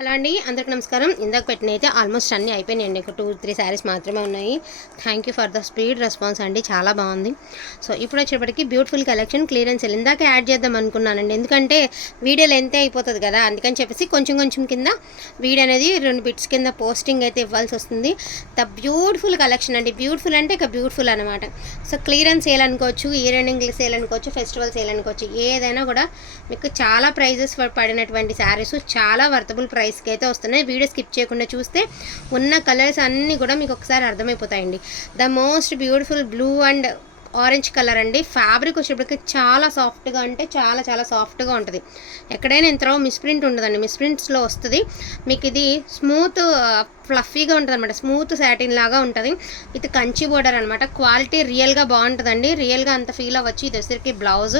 Hello అండి అందరికి నమస్కారం. ఇందాక పెట్టిన అయితే ఆల్మోస్ట్ అన్నీ అయిపోయినాయండి. ఒక టూ త్రీ శారీస్ మాత్రమే ఉన్నాయి. Thank you for the speed response అండి. చాలా బాగుంది. సో ఇప్పుడు వచ్చేప్పటికి బ్యూటిఫుల్ కలెక్షన్ క్లియరెన్స్ ఇందాక యాడ్ చేద్దాం అనుకున్నానండి. ఎందుకంటే వీడియో లెంతే అయిపోతుంది కదా. అందుకని చెప్పేసి కొంచెం కొంచెం కింద వీడియో అనేది రెండు బిట్స్ కింద పోస్టింగ్ అయితే ఇవ్వాల్సి వస్తుంది. ద బ్యూటిఫుల్ కలెక్షన్ అండి. బ్యూటిఫుల్ అంటే ఇక బ్యూటిఫుల్ అనమాట సో క్లియరెన్స్ సేల్ అనుకోవచ్చు ఇయర్ ఎండింగ్ సేల్ అనుకోవచ్చు ఫెస్టివల్ సేల్ అనుకోవచ్చు ఏదైనా కూడా మీకు చాలా ప్రైజెస్ పడినటువంటి శారీస్ చాలా వర్తబుల్ ప్రైస్ ప్రైస్కి అయితే వస్తున్నాయి. వీడియో స్కిప్ చేయకుండా చూస్తే ఉన్న కలర్స్ అన్నీ కూడా మీకు ఒకసారి అర్థమైపోతాయండి. The most beautiful blue and orange colour అండి. ఫ్యాబ్రిక్ వచ్చేప్పటికి చాలా సాఫ్ట్గా అంటే చాలా చాలా సాఫ్ట్గా ఉంటుంది. ఎక్కడైనా ఇంతలో మిస్ప్రింట్ ఉండదండి. మిస్ప్రింట్స్లో వస్తుంది. మీకు ఇది స్మూత్ ఫ్లఫీగా ఉంటుంది అనమాట స్మూత్ శాటిన్ లాగా ఉంటుంది. ఇది కంచి బోర్డర్ అనమాట క్వాలిటీ రియల్గా బాగుంటుందండి. రియల్గా అంత ఫీల్ అవ్వచ్చు. ఇది వచ్చరికి బ్లౌజ్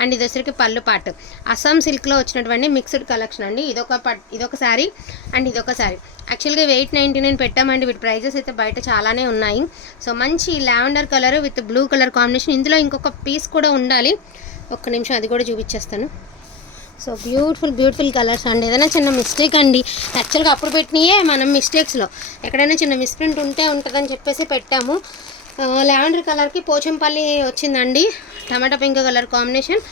అండ్ ఇది వచ్చరికి పళ్ళు పాట్. అస్సాం సిల్క్లో వచ్చినటువంటి మిక్స్డ్ కలెక్షన్ అండి. ఇదొక పట్ ఇదొక శారీ అండ్ ఇదొక శారీ. యాక్చువల్గా ఎయిట్ నైంటీ నైన్ పెట్టామండి. వీటి ప్రైజెస్ అయితే బయట చాలానే ఉన్నాయి. సో మంచి lavender colour with blue colour combination. ఇందులో ఇంకొక పీస్ కూడా ఉండాలి. ఒక్క నిమిషం అది కూడా చూపించేస్తాను సో బ్యూటిఫుల్ బ్యూటిఫుల్ కలర్స్ అండి. ఏదైనా చిన్న మిస్టేక్ అండి. యాక్చువల్గా అప్పుడు పెట్టినయే మనం మిస్టేక్స్లో. ఎక్కడైనా చిన్న మిస్ప్రింట్ ఉంటే ఉంటుందని చెప్పేసి పెట్టాము. లావెండర్ కలర్కి పోచంపల్లి వచ్చిందండి. Tomato pink colour combination.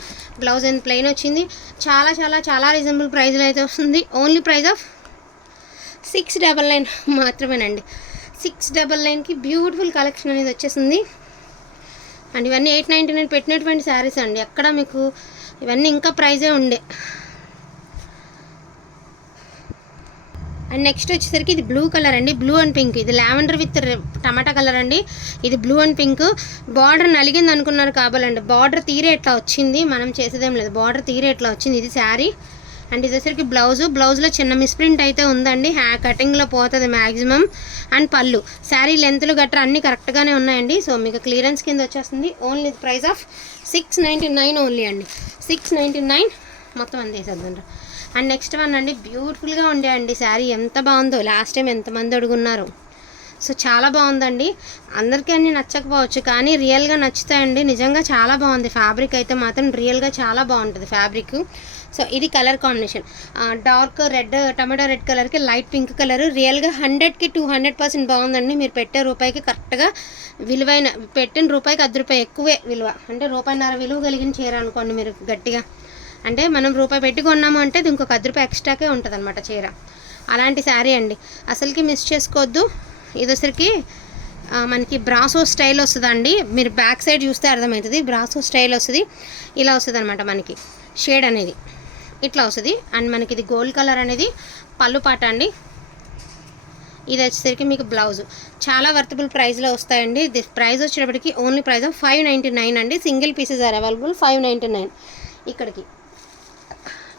Blouse and plain వచ్చింది. చాలా చాలా చాలా రీజనబుల్ ప్రైజ్లో అయితే వస్తుంది. Only price of six double nine మాత్రమేనండి. సిక్స్ డబల్ నైన్కి బ్యూటిఫుల్ కలెక్షన్ అనేది వచ్చేసింది. అండ్ ఇవన్నీ ఎయిట్ నైంటీ నైన్ పెట్టినటువంటి శారీస్ అండి. ఎక్కడ మీకు ఇవన్నీ ఇంకా ప్రైజే ఉండే. అండ్ నెక్స్ట్ వచ్చేసరికి ఇది బ్లూ కలర్ అండి. Blue and pink. ఇది లావెండర్ విత్ టమాటా కలర్ అండి. ఇది బ్లూ అండ్ పింక్. బార్డర్ నలిగింది అనుకున్నారు కావాలండి బార్డర్ తీరే ఎట్లా వచ్చింది? మనం చేసేదేం లేదు. బార్డర్ తీరే ఎట్లా వచ్చింది? ఇది శారీ. అండ్ ఇది వచ్చరికి బ్లౌజు. బ్లౌజ్లో చిన్న మిస్ప్రింట్ అయితే ఉందండి. హ్యా కటింగ్లో పోతుంది మ్యాక్సిమం అండ్ పళ్ళు. శారీ లెంత్లు గట్రా అన్నీ కరెక్ట్గానే ఉన్నాయండి. సో మీకు క్లియరెన్స్ కింద వచ్చేస్తుంది. Only price of six ninety nine only అండి. సిక్స్ నైంటీ నైన్ మొత్తం అందేసేద్దాం అండ్ నెక్స్ట్ వన్ అండి బ్యూటిఫుల్గా ఉండే అండి శారీ. ఎంత బాగుందో. లాస్ట్ టైం ఎంతమంది అడుగున్నారు. సో చాలా బాగుందండి. అందరికీ అన్నీ నచ్చకపోవచ్చు. కానీ రియల్గా నచ్చుతాయండి. నిజంగా చాలా బాగుంది. ఫ్యాబ్రిక్ అయితే మాత్రం రియల్గా చాలా బాగుంటుంది ఫ్యాబ్రిక్ సో ఇది colour combination. Dark red tomato red కలర్కి లైట్ పింక్ కలర్. రియల్గా హండ్రెడ్కి టూ హండ్రెడ్ పర్సెంట్ బాగుందండి. మీరు పెట్టే రూపాయికి కరెక్ట్గా విలువైన పెట్టిన రూపాయికి అర్ధ రూపాయి ఎక్కువే విలువ. అంటే రూపాయిన్నర విలువ కలిగిన చీర అనుకోండి మీరు గట్టిగా. అంటే మనం రూపాయి పెట్టి కొన్నాము అంటే ఇది ఇంకొక అర్ధ రూపాయి ఎక్స్ట్రాకే ఉంటుంది అనమాట చీర. అలాంటి శారీ అండి. అసలుకి మిస్ చేసుకోవద్దు. ఇది మనకి బ్రాసో స్టైల్ వస్తుందండి. మీరు బ్యాక్ సైడ్ చూస్తే అర్థమవుతుంది. బ్రాసో స్టైల్ వస్తుంది. ఇలా వస్తుంది అనమాట మనకి. షేడ్ అనేది. ఇట్లా వస్తుంది. అండ్ మనకి ఇది గోల్డ్ కలర్ అనేది పళ్ళు పాట అండి. ఇది వచ్చేసరికి మీకు బ్లౌజ్. చాలా వర్తబుల్ ప్రైస్లో వస్తాయండి. ఇది ప్రైస్ వచ్చేటప్పటికి only price five ninety nine అండి. Single pieces are available five ninety nine ఇక్కడికి.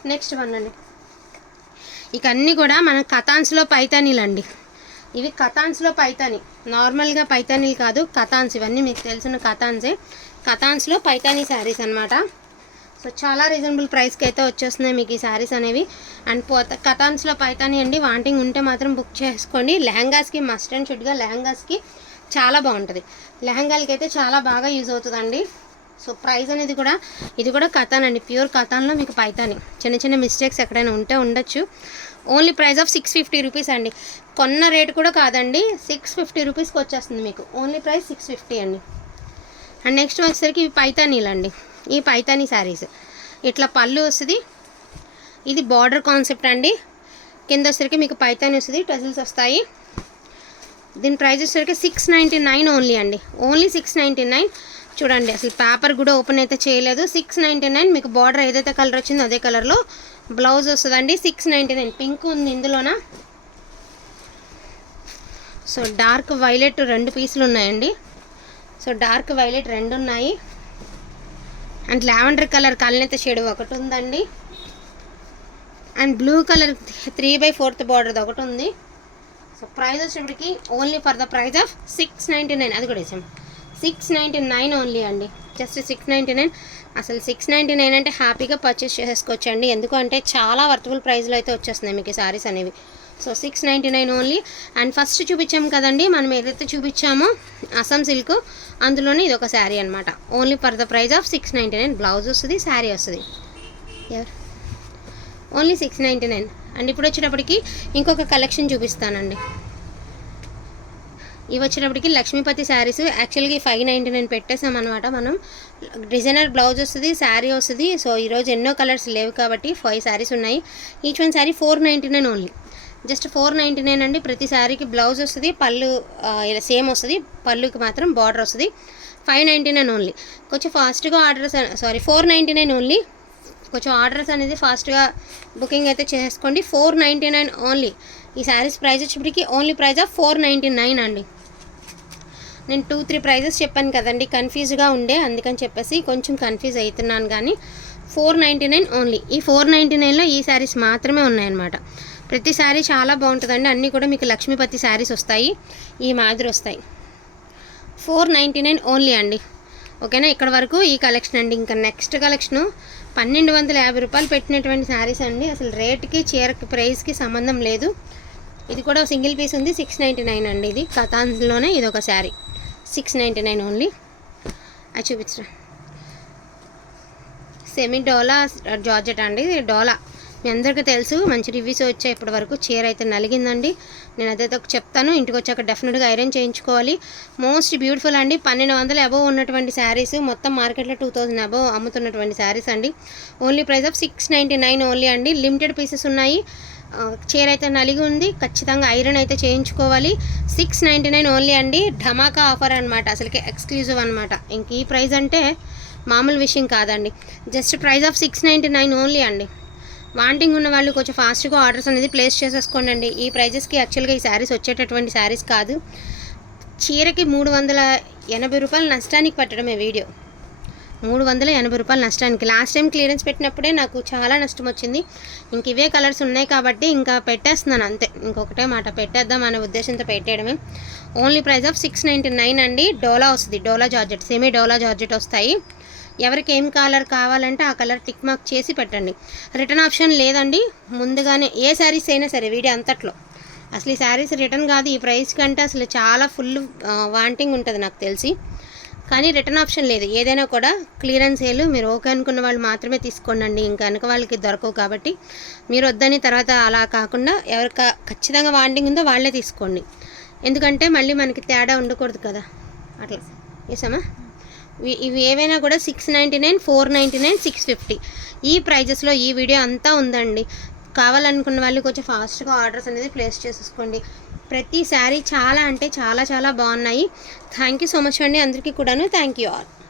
నెక్స్ట్ వన్ అండి. ఇక అన్నీ కూడా మన కథాన్స్లో పైతానీలు అండి. ఇవి కథాన్స్లో పైతాని. నార్మల్గా పైతానీలు కాదు కథాన్స్. ఇవన్నీ మీకు తెలిసిన కథాన్సే. కథాన్స్లో పైతానీ శారీస్ అనమాట సో చాలా రీజనబుల్ ప్రైస్కి అయితే వచ్చేస్తున్నాయి మీకు ఈ శారీస్ అనేవి. అండ్ పోత కథాన్స్లో పైతాని అండి వాంటింగ్ ఉంటే మాత్రం బుక్ చేసుకోండి. లెహంగాస్కి మస్ట్ అండ్ షుడ్గా లెహంగాస్కి చాలా బాగుంటుంది. లెహంగాలకి అయితే చాలా బాగా యూజ్ అవుతుందండి. సో ప్రైస్ అనేది కూడా ఇది కూడా కథాన్ అండి. ప్యూర్ కథాన్లో మీకు పైతాని. చిన్న చిన్న మిస్టేక్స్ ఎక్కడైనా ఉంటే ఉండొచ్చు. Only price of six fifty rupees అండి. కొన్న రేట్ కూడా కాదండి సిక్స్ ఫిఫ్టీ రూపీస్కి వచ్చేస్తుంది మీకు. ఓన్లీ ప్రైస్ సిక్స్ ఫిఫ్టీ అండి. అండ్ నెక్స్ట్ వచ్చేసరికి ఇవి పైతానీలండి. ఈ పైతానీ శారీస్. ఇట్లా పళ్ళు వస్తుంది. ఇది బార్డర్ కాన్సెప్ట్ అండి. కింద వచ్చేసరికి మీకు పైతాని వస్తుంది టజిల్స్ వస్తాయి. దీని ప్రైస్ వచ్చేసరికి సిక్స్ నైంటీ నైన్ ఓన్లీ అండి. Only six ninety nine. చూడండి అసలు పేపర్ కూడా ఓపెన్ అయితే చేయలేదు. సిక్స్ నైంటీ నైన్ మీకు బార్డర్ ఏదైతే కలర్ వచ్చిందో అదే కలర్లో బ్లౌజ్ వస్తుందండి. Six ninety nine. పింక్ ఉంది ఇందులోన. సో డార్క్ వైలెట్ రెండు పీసులు ఉన్నాయండి. సో డార్క్ వైలెట్ రెండు ఉన్నాయి. అండ్ లావెండర్ కలర్ కల్నేత షేడ్ ఒకటి ఉందండి. And blue colour three by fourth border ఒకటి ఉంది. సో ప్రైస్ వచ్చేప్పటికి only for the price of six ninety nine అది కూడా వేసాం సిక్స్ నైంటీ నైన్ ఓన్లీ అండి. జస్ట్ సిక్స్ నైంటీ నైన్ అసలు సిక్స్ నైంటీ నైన్ అంటే హ్యాపీగా పర్చేస్ చేసేసుకోవచ్చండి ఎందుకంటే చాలా వర్తబుల్ ప్రైస్లో అయితే వచ్చేస్తున్నాయి మీకు ఈ సారీస్ అనేవి. So six ninety nine only and first చూపించాం కదండి. మనం ఏదైతే చూపించామో అస్సాం సిల్క్ అందులోనే ఇది ఒక శారీ అనమాట only for the price of six ninety nine blouse వస్తుంది శారీ వస్తుంది. ఎవరు only six ninety nine and ఇప్పుడు వచ్చేటప్పటికి ఇంకొక కలెక్షన్ చూపిస్తానండి. ఇవి వచ్చేటప్పటికి లక్ష్మీపతి శారీస్. యాక్చువల్గా ఫైవ్ నైంటీ నైన్ పెట్టేసాం అనమాట మనం. డిజైనర్ బ్లౌజ్ వస్తుంది శారీ వస్తుంది. సో ఈరోజు ఎన్నో కలర్స్ లేవు కాబట్టి ఫైవ్ శారీస్ ఉన్నాయి. Each one sari four ninety nine only just four ninety nine అండి. ప్రతి శారీకి బ్లౌజ్ వస్తుంది పళ్ళు ఇలా సేమ్ వస్తుంది. పళ్ళుకి మాత్రం బార్డర్ వస్తుంది. ఫైవ్ నైంటీ నైన్ ఓన్లీ కొంచెం ఫాస్ట్గా orders sorry four ninety nine only కొంచెం ఆర్డర్స్ అనేది ఫాస్ట్గా బుకింగ్ అయితే చేసుకోండి. ఫోర్ నైంటీ నైన్ ఓన్లీ ఈ శారీస్ ప్రైస్ వచ్చేప్పటికి only price of four ninety nine అండి. నేను టూ త్రీ ప్రైజెస్ చెప్పాను కదండి. కన్ఫ్యూజ్గా ఉండే అందుకని చెప్పేసి కొంచెం కన్ఫ్యూజ్ అవుతున్నాను కానీ ఫోర్ నైంటీ నైన్ ఓన్లీ ఈ ఫోర్ నైంటీ నైన్లో ఈ శారీస్ మాత్రమే ఉన్నాయన్నమాట. ప్రతి శారీ చాలా బాగుంటుందండి. అన్నీ కూడా మీకు లక్ష్మీపతి శారీస్ వస్తాయి. ఈ మాదిరి వస్తాయి. ఫోర్ నైంటీ నైన్ ఓన్లీ అండి. ఓకేనా? ఇక్కడ వరకు ఈ కలెక్షన్ అండి. ఇంకా నెక్స్ట్ కలెక్షను పన్నెండు వందల యాభై రూపాయలు పెట్టినటువంటి శారీస్ అండి. అసలు రేట్కి చీరకి ప్రైస్కి సంబంధం లేదు. ఇది కూడా సింగిల్ పీస్ ఉంది. సిక్స్ నైంటీ నైన్ అండి ఇది. కథాన్లోనే ఇది ఒక sari. Six ninety nine only అది చూపించరా? సెమీ డోలా జార్జెట్ అండి. ఇది డోలా. మీ అందరికీ తెలుసు మంచి రివ్యూస్ వచ్చాయి ఇప్పటి వరకు చీర అయితే నలిగిందండి. నేను అదైతే ఒక చెప్తాను. ఇంటికి వచ్చాక డెఫినెట్గా ఐరన్ చేయించుకోవాలి. మోస్ట్ బ్యూటిఫుల్ అండి. పన్నెండు వందల అబవ్ ఉన్నటువంటి శారీస్ మొత్తం మార్కెట్లో టూ థౌజండ్ అబవ్ అమ్ముతున్నటువంటి శారీస్ అండి. Only price of six ninety nine only అండి. లిమిటెడ్ పీసెస్ ఉన్నాయి. చీర అయితే నలిగి ఉంది. ఖచ్చితంగా ఐరన్ అయితే చేయించుకోవాలి. సిక్స్ నైంటీ నైన్ ఓన్లీ అండి. ఢమాకా ఆఫర్ అనమాట అసలుకి ఎక్స్క్లూజివ్ అనమాట ఇంక ఈ ప్రైస్ అంటే మామూలు విషయం కాదండి. Just price of six ninety nine only అండి. వాంటింగ్ ఉన్న వాళ్ళు కొంచెం ఫాస్ట్గా ఆర్డర్స్ అనేది ప్లేస్ చేసేసుకోండి అండి ఈ ప్రైజెస్కి యాక్చువల్గా ఈ శారీస్ వచ్చేటటువంటి శారీస్ కాదు. చీరకి మూడు వందల ఎనభై రూపాయలు నష్టానికి పట్టడమే వీడియో. మూడు వందల ఎనభై రూపాయలు నష్టానికి. లాస్ట్ టైం క్లియరెన్స్ పెట్టినప్పుడే నాకు చాలా నష్టం వచ్చింది. ఇంక ఇవే కలర్స్ ఉన్నాయి కాబట్టి ఇంకా పెట్టేస్తున్నాను అంతే. ఇంకొకటే మాట పెట్టేద్దాం అనే ఉద్దేశంతో పెట్టేయడమే. Only price of six ninety nine అండి. డోలా వస్తుంది. Dola georgette semi Dola georgette వస్తాయి. ఎవరికి ఏం కలర్ కావాలంటే ఆ కలర్ టిక్ మార్క్ చేసి పెట్టండి. రిటర్న్ ఆప్షన్ లేదండి. ముందుగానే ఏ శారీస్ అయినా సరే వీడియో అంతట్లో. అసలు ఈ శారీస్ రిటర్న్ కాదు ఈ ప్రైస్ కంటే అసలు చాలా ఫుల్ వాంటింగ్ ఉంటుంది నాకు తెలిసి. కానీ రిటర్న్ ఆప్షన్ లేదు. ఏదైనా కూడా క్లియరెన్స్ సేల్ మీరు ఓకే అనుకున్న వాళ్ళు మాత్రమే తీసుకోండి ఇంకా వెనక వాళ్ళకి దొరకవు కాబట్టి మీరు వద్దని తర్వాత అలా కాకుండా ఎవరికి ఖచ్చితంగా వాంటింగ్ ఉందో వాళ్ళే తీసుకోండి. ఎందుకంటే మళ్ళీ మనకి తేడా ఉండకూడదు కదా. అట్లా. వేసామా ఇవి ఏవైనా కూడా six ninety nine four ninety nine six fifty. ఈ ప్రైజెస్లో ఈ వీడియో అంతా ఉందండి. కావాలనుకున్న వాళ్ళు కొంచెం ఫాస్ట్గా ఆర్డర్స్ అనేది ప్లేస్ చేసేసుకోండి. ప్రతి శారీ చాలా అంటే చాలా చాలా బాగున్నాయి. థ్యాంక్ యూ సో మచ్ అండి అందరికీ కూడాను. Thank you all.